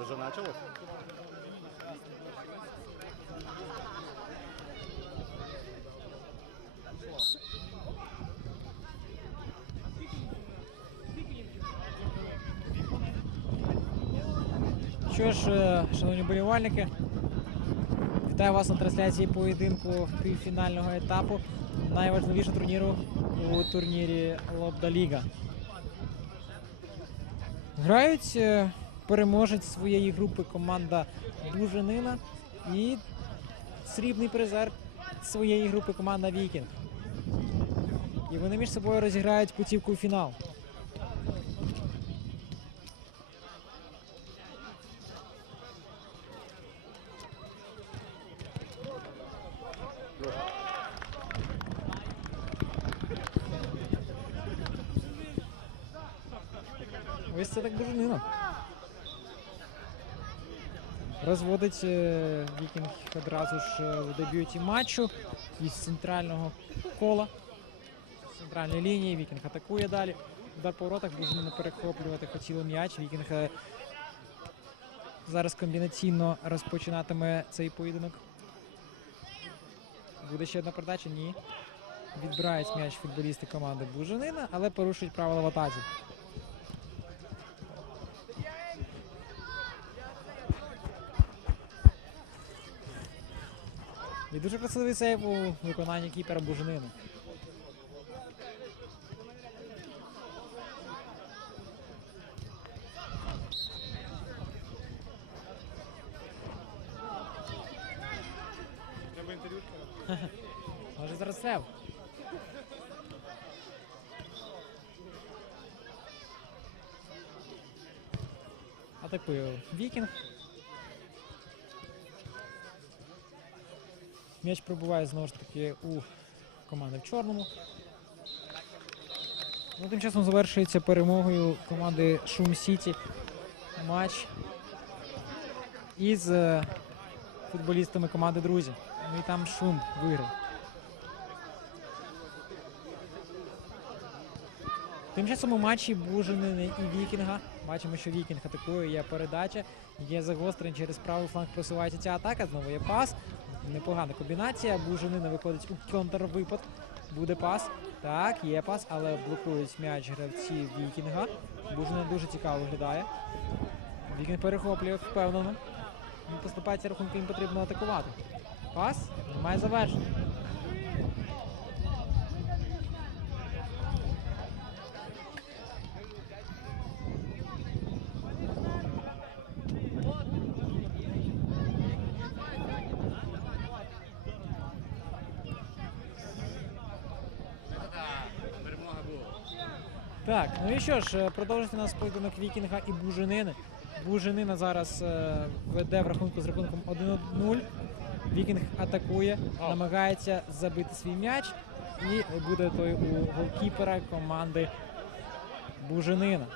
Вже почалось? Що ж, е, шановні болівальники, вітаю вас на трансляції поєдинку півфінального етапу найважливішого турніру у турнірі Лобда Ліга. Грають е, переможець своєї групи команда Буженина і срібний призер своєї групи команда Вікінг. І вони між собою розіграють путівку у фінал. Ось це так Буженина. Розводить е, Вікінг одразу ж е, в дебюті матчу із центрального кола. З центральної лінії. Вікінг атакує далі. Удар по воротах Буженина перехоплювати хотіло м'яч. Вікінг е, зараз комбінаційно розпочинатиме цей поєдинок. Буде ще одна передача? Ні. Відбирають м'яч футболісти команди Буженина, але порушують правила в атаці. І дуже красивий сейв у виконанні кіпера Буженина. Може зараз сейв. Атакує Вікінг. М'яч пробуває знову ж таки у команди в чорному. Ну, тим часом завершується перемогою команди Шум Сіті. Матч із е, футболістами команди Друзі. Ну і там шум виграв. Тим часом у матчі Буженини і Вікінга. Бачимо, що Вікінг атакує, є передача, є загострень через правий фланг просувається ця атака. Знову є пас. Непогана комбінація. Буженина виходить у контрвипад. Буде пас. Так, є пас, але блокують м'яч гравці Вікінга. Буженина дуже цікаво виглядає. Вікінг перехоплює впевнено. Поступається рахунки, їм потрібно атакувати. Пас немає завершення. Перемога була. Так, ну і що ж, е, продовжується у нас поєдинок Вікінга і Буженини. Буженина зараз е, веде в рахунку з рахунком 1-0. Вікінг атакує, намагається забити свій м'яч. І буде той у голкіпера команди Буженина.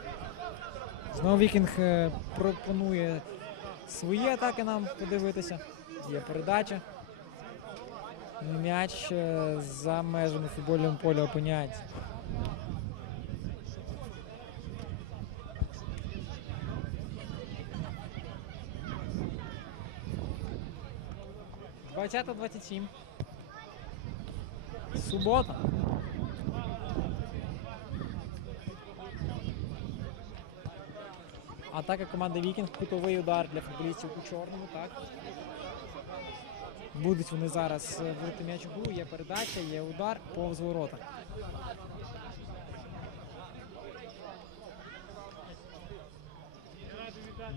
Знову Вікінг е, пропонує свої атаки нам подивитися. Є передача. М'яч за межами футбольного поля опиняється. Двадцята 27. Субота. Атака команди Вікінг. Кутовий удар для футболістів у чорному. Так. Будуть вони зараз е, вбити м'яч у гру. Є передача, є удар повз ворота.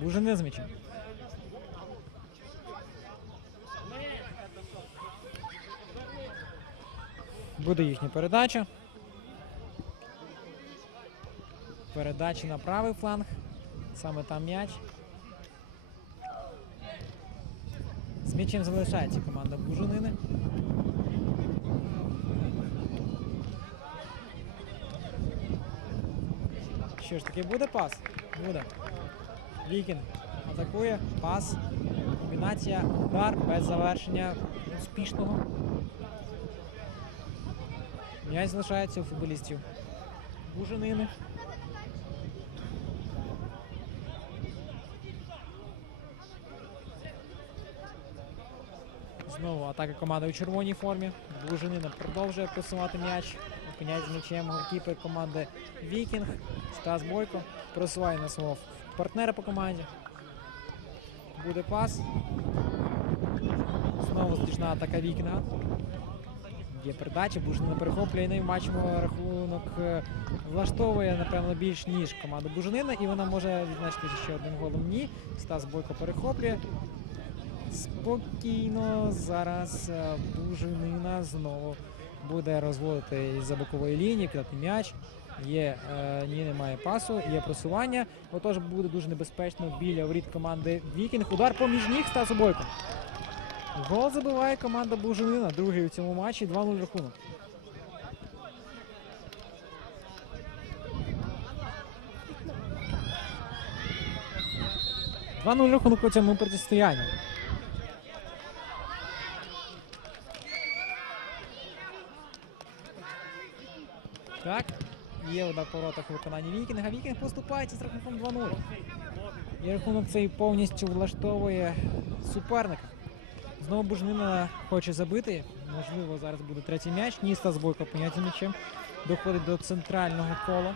Бужини з м'ячем. Буде їхня передача. Передача на правий фланг. Саме там м'яч. З м'ячем залишається команда Бужунини. Що ж таки буде пас? Буде. Вікінг атакує, пас, комбінація, удар без завершення успішного. М'яч залишається у футболістів. Буженини. Знову атака команди у червоній формі. Буженина продовжує просувати м'яч. Опиняється з м'ячем голкіпер команди Вікінг. Стас Бойко просуває на свого партнера по команді. Буде пас. Знову здійшна атака Вікінга. Є передача, Буженина перехоплює і ми бачимо рахунок е, влаштовує, напевно, більш ніж команда Буженина, і вона може відзначити ще одним голом. Ні. Стас Бойко перехоплює. Спокійно зараз е, Буженина знову буде розводити із-за бокової лінії, кидати м'яч. Є е, ні, немає пасу, є просування. Отож буде дуже небезпечно біля воріт команди Вікінг. Удар поміж ніг Стасу Бойко. Гол забиває команда Буженина. Другий у цьому матчі 2-0 рахунок. Два 0 рахунок у цьому протистоянні. Так, є удар по воротах у виконанні Вікінга. Вікінг поступається з рахунком 2-0. І рахунок цей повністю влаштовує суперника. Знову Бужнина хоче забити. Можливо, зараз буде третій м'яч. Ніста з бойко поняття м'ячем. Доходить до центрального кола.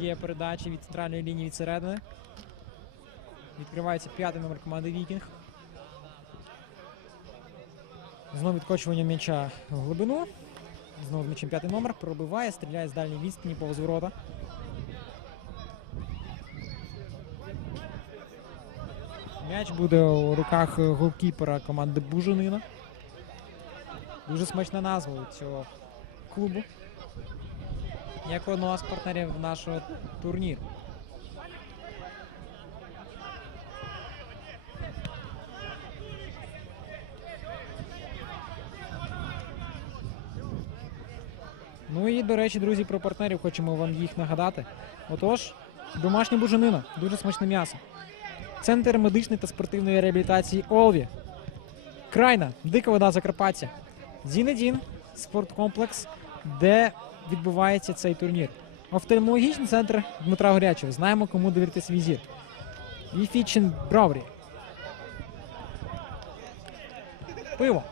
Є передача від центральної лінії від середини. Відкривається п'ятий номер команди Вікінг. Знову відкочування м'яча в глибину. Знову м'ячем п'ятий номер. Пробиває, стріляє з дальньої відстані повз ворота. М'яч буде у руках е, голкіпера команди Бужанина. Дуже смачна назва у цього клубу. Як одного з партнерів нашого турніру. Ну і, до речі, друзі, про партнерів хочемо вам їх нагадати. Отож, домашня бужанина, дуже смачне м'ясо. Центр медичної та спортивної реабілітації Олві. Крайна, дика вода Закарпаття. Зінедін, спорткомплекс, де відбувається цей турнір. Офтальмологічний центр Дмитра Горячого. Знаємо, кому довірити свій зір. Віфічен Браврі. Пиво.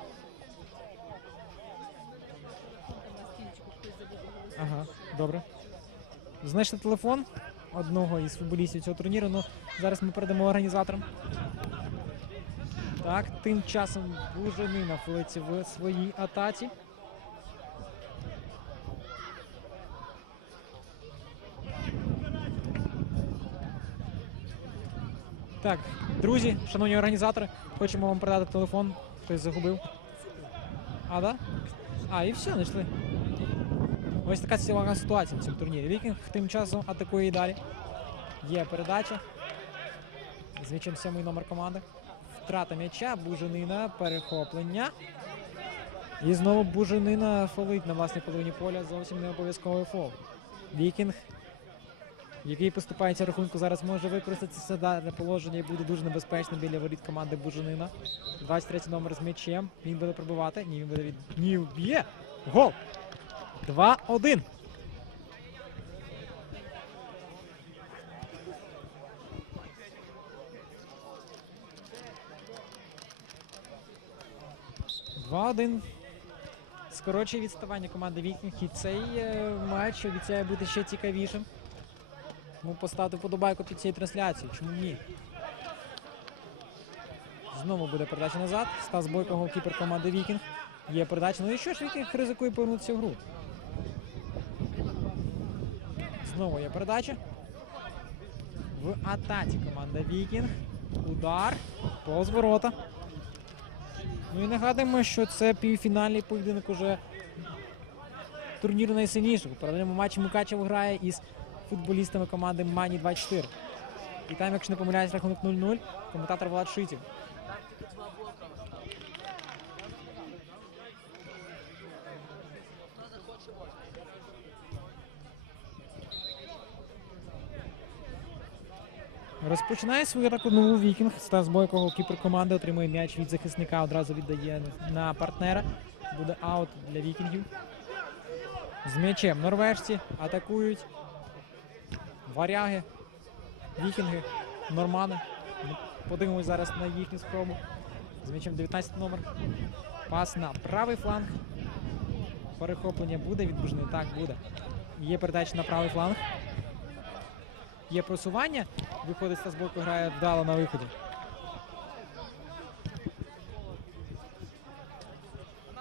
Ага, добре. Знайшли телефон одного із футболістів цього турніру. Ну, зараз ми передамо організаторам. Так, тим часом Бужанина филиться в своїй атаці. Так, друзі, шановні організатори, хочемо вам передати телефон. Хтось загубив. А, да? А, і все, знайшли. Ось така цікава ситуація в цьому турнірі. Вікінг тим часом атакує і далі. Є передача. З сьомий номер команди. Втрата м'яча, буженина, перехоплення. І знову буженина фолить на власній половині поля. Зовсім не обов'язковий фол. Вікінг, який поступається рахунку, зараз може використати це дане положення і буде дуже небезпечно біля воріт команди Буженина. 23 номер з м'ячем. Він буде пробивати. Ні, він буде від. Ні, б'є. Гол! 2-1. Два-один. Скорочує відставання команди Вікінг. І цей е, матч обіцяє бути ще цікавішим. Тому поставити вподобайку під цією трансляцією. Чому ні? Знову буде передача назад. Стас Бойко, голкіпер команди Вікінг. Є передача. Ну і що ж Вікінг ризикує повернутися в гру? Знову є передача. В атаці команда Вікінг. Удар. Повз ворота. Ну і нагадуємо, що це півфінальний поєдинок уже турніру найсильнішого. У паралельному матчі Мукачево грає із футболістами команди Мані 24. І там, якщо не помиляюсь, рахунок 0-0. Коментатор Влад Шитів. Розпочинає свою атаку нову вікінг. Стас Бойко, голкіпер команди, отримує м'яч від захисника, одразу віддає на партнера. Буде аут для вікінгів. З м'ячем норвежці атакують. Варяги, вікінги, нормани. Подивимось зараз на їхню спробу. З м'ячем 19 номер. Пас на правий фланг. Перехоплення буде від Бужни? Так, буде. Є передача на правий фланг. Є просування. Виходить Стас Бойко, грає вдало на виході.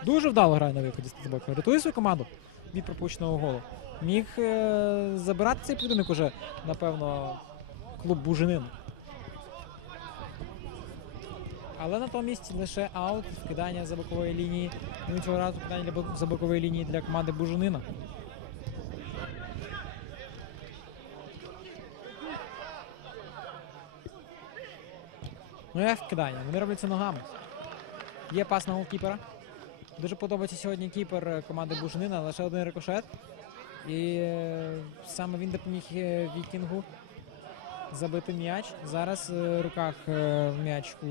Дуже вдало грає на виході Стас Бойко. Рятує свою команду від пропущеного голу. Міг е- забирати цей поєдинок уже, напевно, клуб Бужинин. Але натомість лише аут, вкидання за бокової лінії. Цього разу вкидання за бокової лінії для команди Бужинина. Ну як вкидання. Вони роблять це ногами. Є пас на голкіпера. Дуже подобається сьогодні кіпер е, команди Бужнина, лише один рикошет. І е, саме він допоміг е, Вікінгу забити м'яч. Зараз в руках м'яч у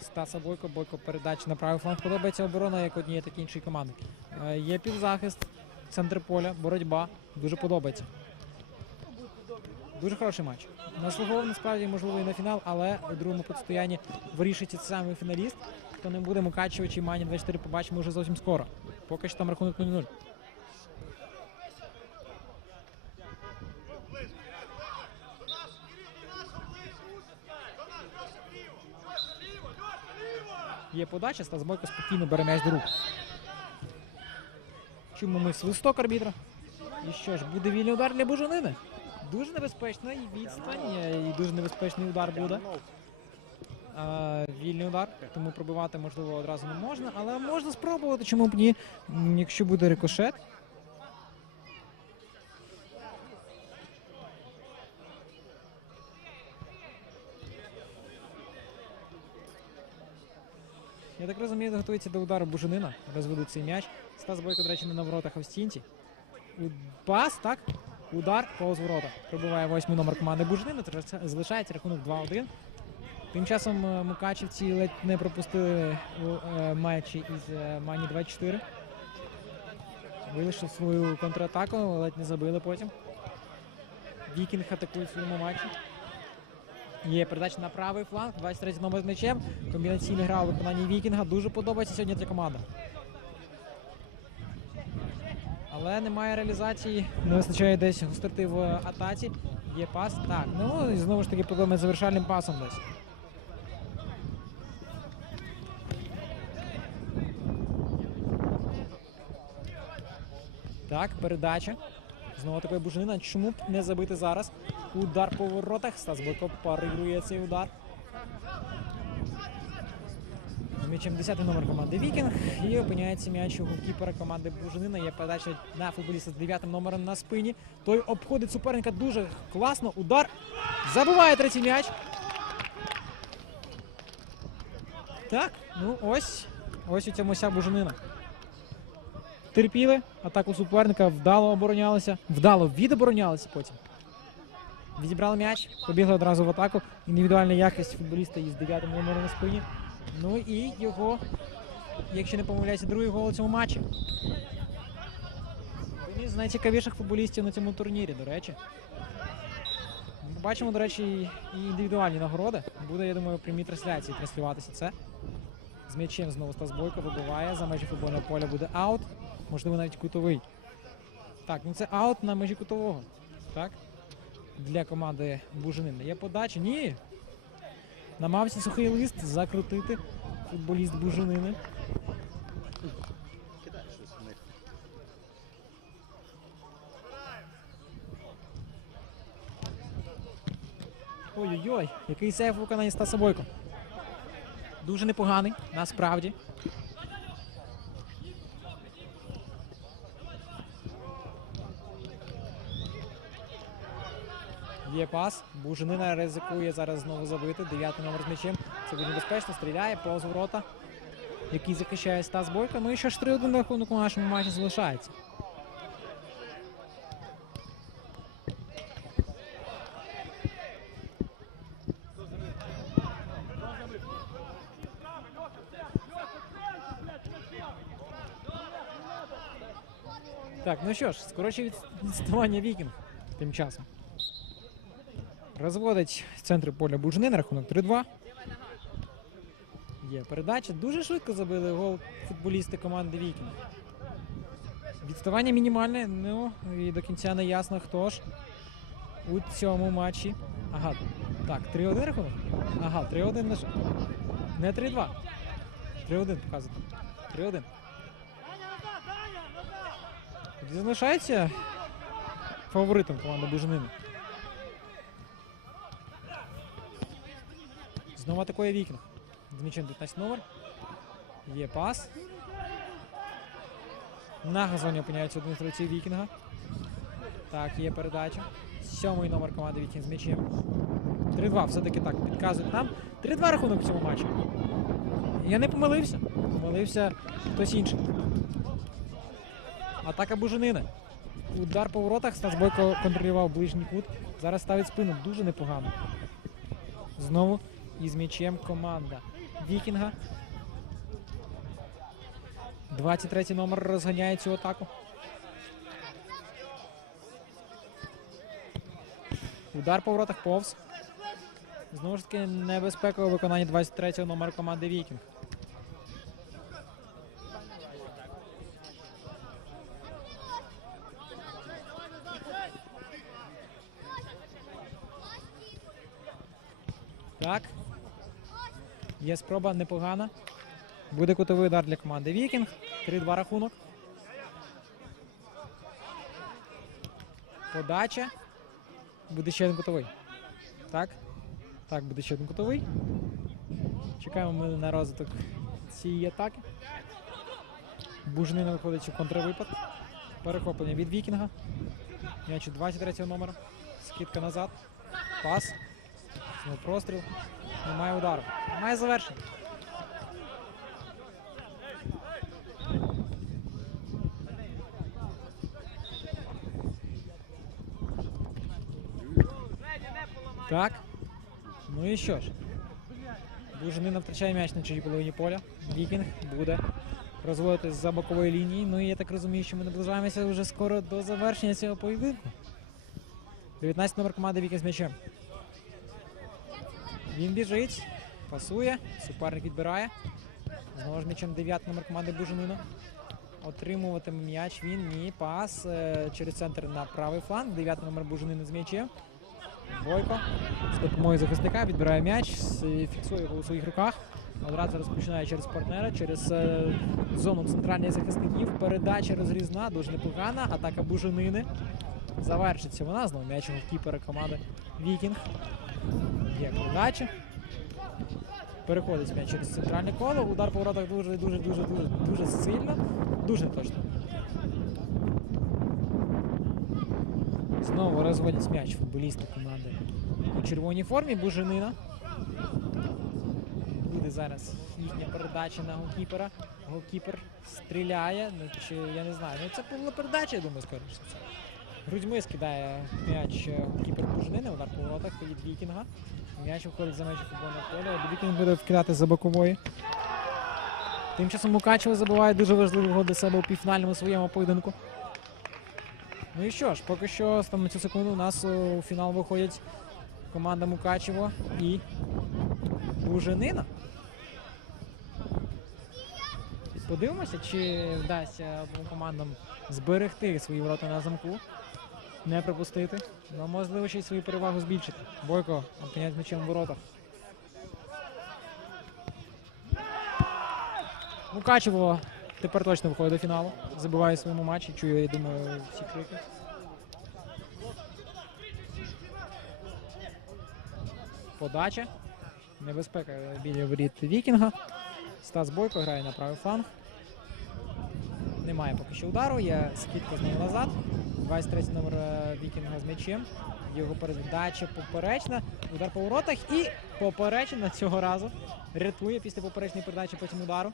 Стаса Бойко. Бойко передача на правий фланг. Подобається оборона як однієї, так і іншої команди. Є півзахист, центр поля, боротьба. Дуже подобається. Дуже хороший матч. Наслуговував насправді можливо і на фінал, але у другому протистоянні вирішиться саме фіналіст. Хто не буде Мукачева чи Мані 24 побачимо вже зовсім скоро. Поки що там рахунок 0-0. Є подача, Стас Бойко спокійно бере м'яч до рук. Чому ми свисток арбітра? І що ж, буде вільний удар для Бужанини? Дуже небезпечна і відстань, і дуже небезпечний удар буде. Е, вільний удар, тому пробивати можливо одразу не можна, але можна спробувати, чому б ні, якщо буде рикошет. Я так розумію, готується до удару Бужанина. Розведуть цей м'яч. Стас Бойко, до речі, не на воротах, а в стінці. Пас, так? Удар повз ворота. Пробиває восьмий номер команди Бужнина. Залишається рахунок 2-1. Тим часом е, Мукачівці ледь не пропустили е, матчі із е, Мані 24. Вилишив свою контратаку, ледь не забили потім. Вікінг атакує в своєму матчі. Є передача на правий фланг, 23 номер з м'ячем. Комбінаційна гра у виконанні Вікінга. Дуже подобається сьогодні ця команда. Але немає реалізації, не вистачає десь гостроти в атаці. Є пас. Так, ну і знову ж таки проблеми з завершальним пасом десь. Так, передача. Знову такої бужнина. Чому б не забити зараз? Удар по воротах. Стас Бойко парирує цей удар. З М'ячем 10 номер команди Вікінг. І опиняється м'яч у голкіпера команди Бужанина. Є передача на футболіста з 9 номером на спині. Той обходить суперника дуже класно. Удар. Забиває третій м'яч. Так, ну ось. Ось у цьому вся Бужанина. Терпіли атаку суперника, вдало оборонялися, вдало відоборонялися потім. Відібрали м'яч, побігли одразу в атаку. Індивідуальна якість футболіста із 9 номером на спині. Ну і його, якщо не помиляюся, другий гол у цьому матчі. Він із найцікавіших футболістів на цьому турнірі, до речі. Ми Бачимо, до речі, і індивідуальні нагороди. Буде, я думаю, в прямій трансляції транслюватися це. З м'ячем знову Стас Бойко вибиває. За межі футбольного поля буде аут. Можливо, навіть кутовий. Так, ну це аут на межі кутового. Так? Для команди Бужинина. Є подача? Ні. Намагався сухий лист закрутити футболіст них. Ой-ой-ой, який сейф у виконанні Стаса Бойко. Дуже непоганий, насправді. Є пас. Буженина ризикує зараз знову забити. Дев'ятий номер з м'ячем. Це буде небезпечно. Стріляє повз ворота, який захищає Стас Бойко. Ну і ще ж 3-1 рахунок у нашому матчі залишається. Так, ну що ж, скороче від- відставання Вікінг тим часом. Розводить з центру поля Бужнин, рахунок 3-2. Є передача. Дуже швидко забили гол футболісти команди Вікінг. Відставання мінімальне, ну і до кінця не ясно, хто ж у цьому матчі. Ага, так, 3-1 рахунок? Ага, 3-1 лише. Не 3-2. 3-1 показує. 3-1. Залишається фаворитом команди Бужнини. Знову атакує Вікінг. З м'ячем 19 номер. Є пас. На газоні опиняється один з гравців Вікінга. Так, є передача. Сьомий номер команди Вікінг з м'ячем. 3-2, все-таки так підказують нам. 3-2 рахунок в цьому матчі. Я не помилився. Помилився хтось інший. Атака Буженини. Удар по воротах. Стас Бойко контролював ближній кут. Зараз ставить спину дуже непогано. Знову із м'ячем команда Вікінга. 23 номер розганяє цю атаку. Удар по воротах повз. Знову ж таки, небезпекове виконання 23 номера команди Вікінг. Є спроба непогана. Буде кутовий удар для команди Вікінг. 3-2 рахунок. Подача. Буде ще один кутовий. Так. Так, буде ще один кутовий. Чекаємо ми на розвиток цієї атаки. Бужнина виходить у контрвипад. Перехоплення від Вікінга. М'яч у 23 номера. Скидка назад. Пас. Знову простріл. Немає удару. Немає завершення. Так. Ну і що ж? Бужанина втрачає м'яч на чужій половині поля. Вікінг буде розводитись за бокової лінії. Ну і я так розумію, що ми наближаємося вже скоро до завершення цього поєдинку. 19 номер команди Вікінг з м'ячем. Він біжить, пасує, суперник відбирає. Знову ж м'ячем 9 номер команди Бужанина. Отримуватиме м'яч він. Ні, пас е, через центр на правий фланг. 9 номер Бужанина з м'ячем. Бойко з допомогою захисника відбирає м'яч, фіксує його у своїх руках. Одразу розпочинає через партнера, через е, зону центральних захисників. Передача розрізна, дуже непогана. Атака Бужанини. Завершиться вона. Знову м'яч у кіпера команди Вікінг. Є передача. Переходить м'яч через центральне коло. Удар по воротах дуже, дуже, дуже, дуже, дуже сильно. Дуже точно. Знову розводять м'яч футболісти команди у червоній формі. Буженина. Буде зараз їхня передача на голкіпера. Голкіпер стріляє. Ну, чи я не знаю. Ну це була передача, я думаю, скоріше. Грудьми скидає м'яч е, голкіпер Буженини, удар по воротах від Вікінга. М'яч виходить за межі футбольного поля. Вікінг буде вкидати за бокової. Тим часом Мукачево забиває дуже важливий гол для себе у півфінальному своєму поєдинку. Ну і що ж, поки що станом на цю секунду у нас е, у фінал виходять команда Мукачево і Буженина. Подивимося, чи вдасться командам зберегти свої ворота на замку, не пропустити. Ну, можливо, ще й свою перевагу збільшити. Бойко опиняється м'ячем в воротах. Мукачево тепер точно виходить до фіналу. Забиває в своєму матчі. Чую, я думаю, всі крики. Подача. Небезпека біля воріт Вікінга. Стас Бойко грає на правий фланг. Немає поки що удару. Є скидка знову назад. 23 номер е, Вікінга з м'ячем. Його передача поперечна. Удар по воротах і поперечна цього разу. Рятує після поперечної передачі потім удару.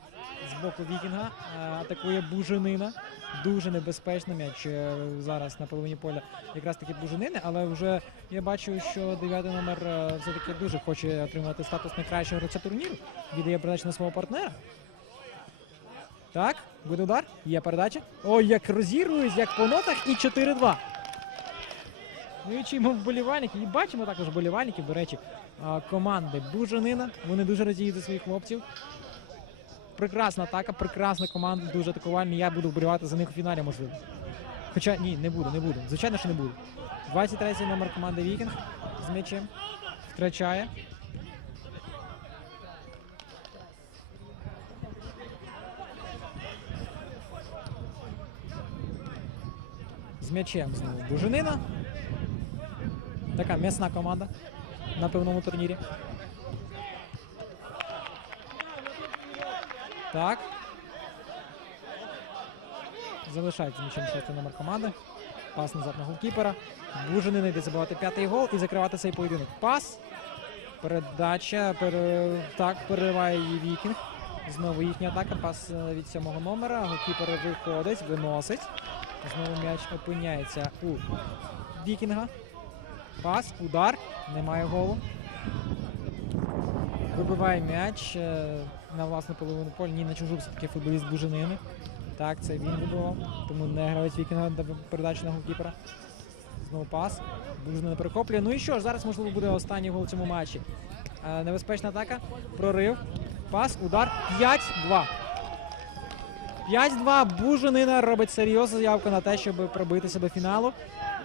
З боку Вікінга е, атакує Буженина. Дуже небезпечно м'яч е, зараз на половині поля якраз таки Буженини, але вже я бачу, що дев'ятий номер все-таки дуже хоче отримати статус найкращого гравця турніру. Віддає передачу на свого партнера. Так, Буде удар. Є передача. Ой, як розігрують, як по нотах, і 4-2. Ну і чимо вболівальники, і бачимо також вболівальників, до речі, команди Бужанина. Вони дуже радіють за своїх хлопців. Прекрасна атака, прекрасна команда, дуже атакувальні. Я буду вболівати за них у фіналі, можливо. Хоча ні, не буду, не буду. Звичайно, що не буду. 23-й номер команди Вікінг з м'ячем. Втрачає. З м'ячем знову Буженина. Така м'ясна команда на певному турнірі. Так. Залишається м'ячем шостий номер команди. Пас назад на голкіпера. Буженин йде забивати п'ятий гол і закривати цей поєдинок. Пас. Передача. Пере... Так, перериває її Вікінг. Знову їхня атака. Пас е, від сьомого номера. Голкіпер виходить, виносить. Знову м'яч опиняється у Вікінга. Пас, удар. Немає голу. Вибиває м'яч е, на власну половину поля. Ні, на чужу все-таки футболіст Буженини. Так, це він вибивав. Тому не гравець Вікінга дав передачу на голкіпера. Знову пас. Буженина перехоплює. Ну і що ж, зараз можливо буде останній гол в цьому матчі. Е, небезпечна атака. Прорив. Пас, удар. 5-2. 5-2. Буженина робить серйозну заявку на те, щоб пробитися до фіналу.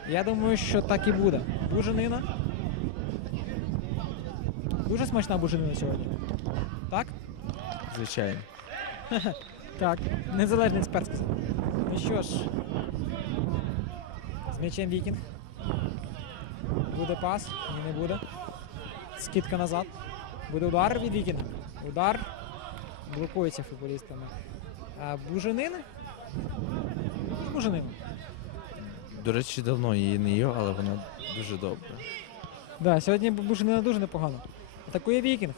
Я думаю, що так і буде. Буженина. Дуже смачна буженина сьогодні. Так? Звичайно. Так, незалежний експерт. Ну що ж. З м'ячем Вікінг. Буде пас. Ні, не буде. Скидка назад. Буде удар від Вікінга. Удар. Блокується футболістами. А Буженин? Буженин. До речі, давно її не їв, але вона дуже добра. Да, сьогодні Буженина дуже непогано. Атакує Вікінг.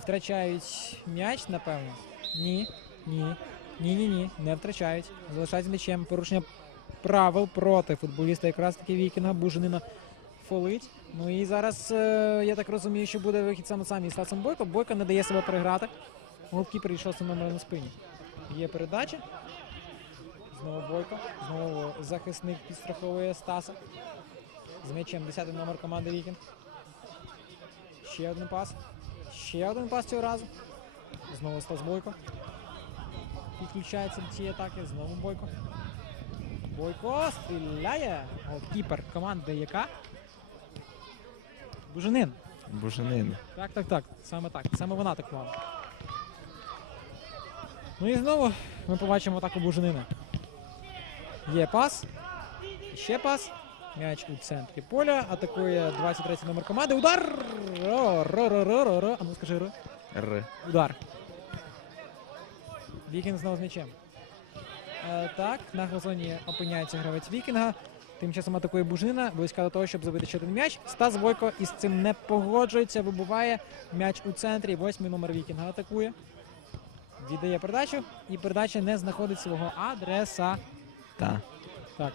Втрачають м'яч, напевно. Ні. Ні. Ні, ні, ні. Не втрачають. Залишають з м'ячем. Порушення правил проти футболіста якраз таки Вікінга. Буженина фолить. Ну і зараз, е, я так розумію, що буде вихід саме сам із Стасом Бойко. Бойко не дає себе переграти. Голкіпер йшов з номером на спині. Є передача. Знову Бойко. Знову захисник підстраховує Стаса. З м'ячем 10 номер команди Вікінг. Ще один пас. Ще один пас цього разу. Знову Стас Бойко. Підключається до цієї атаки. Знову Бойко. Бойко стріляє. Голкіпер команди яка? Бужанин. Бужанин. Так, так, так. Саме так. Саме вона так мала. Ну і знову ми побачимо атаку Бужанина. Є пас. Ще пас. М'яч у центрі поля. Атакує 23-й номер команди. Удар! Ро, ро, ро, ро, ро, ро. А ну скажи ро. Р. Удар. Вікінг знову з м'ячем. Е, так, на газоні опиняється гравець Вікінга. Тим часом атакує Бужнина, близька до того, щоб забити ще один м'яч. Стас Бойко із цим не погоджується, вибуває м'яч у центрі. Восьмий номер Вікінга атакує. Віддає передачу, і передача не знаходить свого адреса. Та. Так.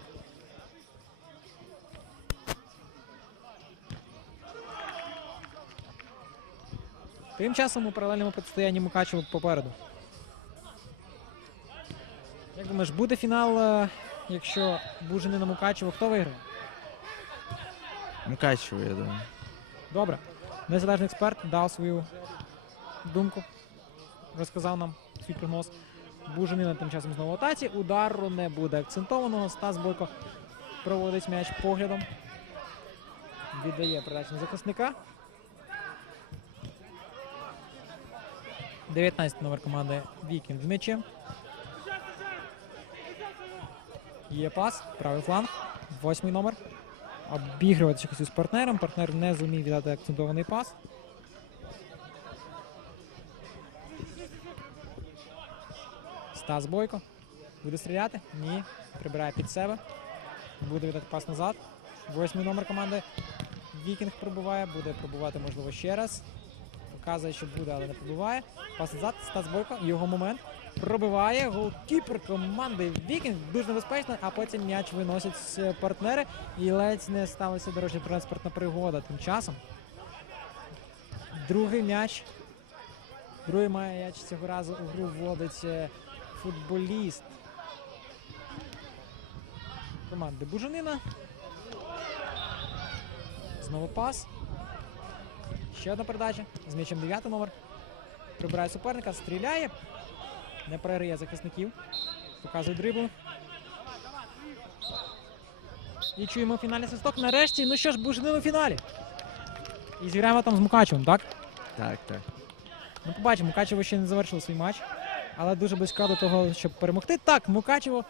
Тим часом у паралельному протистоянні Мукачево попереду. Як думаєш, буде фінал, е, якщо Бужини на Мукачево, хто виграє? Мукачево, я думаю. Добре. Незалежний експерт дав свою думку, розказав нам свій прогноз. Бужанина тим часом знову в атаці. Удару не буде акцентованого. Стас Бойко проводить м'яч поглядом. Віддає передачу на захисника. 19 номер команди Вікінг з м'ячем. Є пас, правий фланг, восьмий номер. Обігруватися хотів з партнером. Партнер не зумів віддати акцентований пас. Стас Бойко. Буде стріляти? Ні. Прибирає під себе. Буде віддати пас назад. Восьмий номер команди. Вікінг пробуває, буде пробувати, можливо, ще раз. Показує, що буде, але не пробуває. Пас назад. Стас Бойко. Його момент. Пробиває голкіпер команди Вікінг. Дуже небезпечно, а потім м'яч виносять партнери. І ледь не сталася дорожня транспортна пригода тим часом. Другий м'яч. Другий м'яч цього разу у гру вводить е, футболіст команди Бужанина. Знову пас. Ще одна передача. З м'ячем 9 номер. Прибирає суперника, стріляє. Не переграє захисників. Показує дриблу. І чуємо фінальний свисток. Нарешті, ну що ж, Бужанин у фіналі. І зіграємо там з Мукачевим, так? Так, так. Ну, побачимо, Мукачево ще не завершив свій матч, але дуже близько до того, щоб перемогти. Так, Мукачево.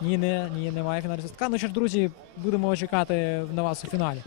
Ні, не, ні, немає фіналістка. Ну що ж, друзі, будемо чекати на вас у фіналі.